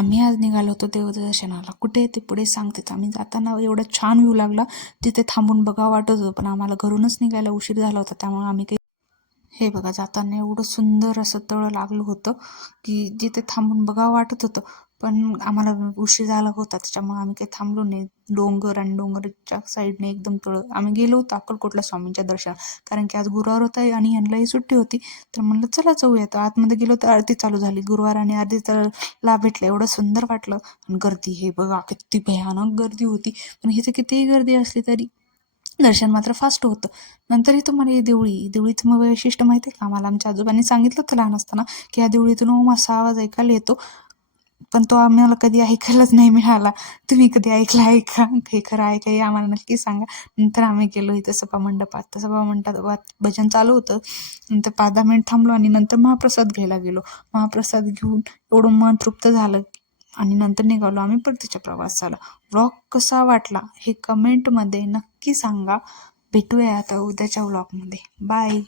आम्ही आज निघालो होतो देवदर्शनाला. कुठे ते पुढे सांगतेच. आम्ही जाताना एवढा छान व्ह्यू लागला, तिथे थांबून बघावं वाटत होतं, पण आम्हाला घरूनच निघायला उशीर झाला होता, त्यामुळे आम्ही काही हे बघा जाताना एवढं सुंदर असं तळ लागलं होतं की जिथे थांबून बघावं वाटत होतं, पण आम्हाला उशीर झाला होता त्याच्यामुळे आम्ही काही थांबलो नाही. डोंगर आणि डोंगरच्या साईडने एकदम तळ. आम्ही गेलो होतो अक्कलकोटला स्वामींच्या दर्शन, कारण की आज गुरुवार होता आणि यांनाही सुट्टी होती, तर म्हणलं चला जाऊया. तर आतमध्ये गेलो तर आरती चालू झाली. गुरुवार आणि आरती लाभ भेटला, एवढं सुंदर वाटलं. आणि गर्दी हे बघा किती भयानक गर्दी होती, पण इथे कितीही गर्दी असली तरी दर्शन मात्र फास्ट होतं. नंतरही तुम्हाला ही देवळीचं मग वैशिष्ट्य माहिती आहे का? आम्हाला आमच्या आजोबांनी सांगितलं होतं लहान असताना की या देवळीतून ओम असा आवाज ऐकायला येतो, पण तो आम्हाला कधी ऐकायलाच नाही मिळाला. तुम्ही कधी ऐकला आहे का? हे खरं आहे का हे आम्हाला नक्की सांगा. नंतर आम्ही गेलो इथं सभामंडपात. तर सभामंडपात भजन चालू होतं. नंतर 5-10 मिनिट थांबलो आणि नंतर महाप्रसाद घ्यायला गेलो. महाप्रसाद घेऊन एवढं मन तृप्त झालं आणि नंतर निघालो आम्ही परतीच्या प्रवासाला. व्लॉग कसा वाटला हे कमेंटमध्ये नक्की सांगा. भेटूया आता उद्याच्या व्लॉगमध्ये. बाय.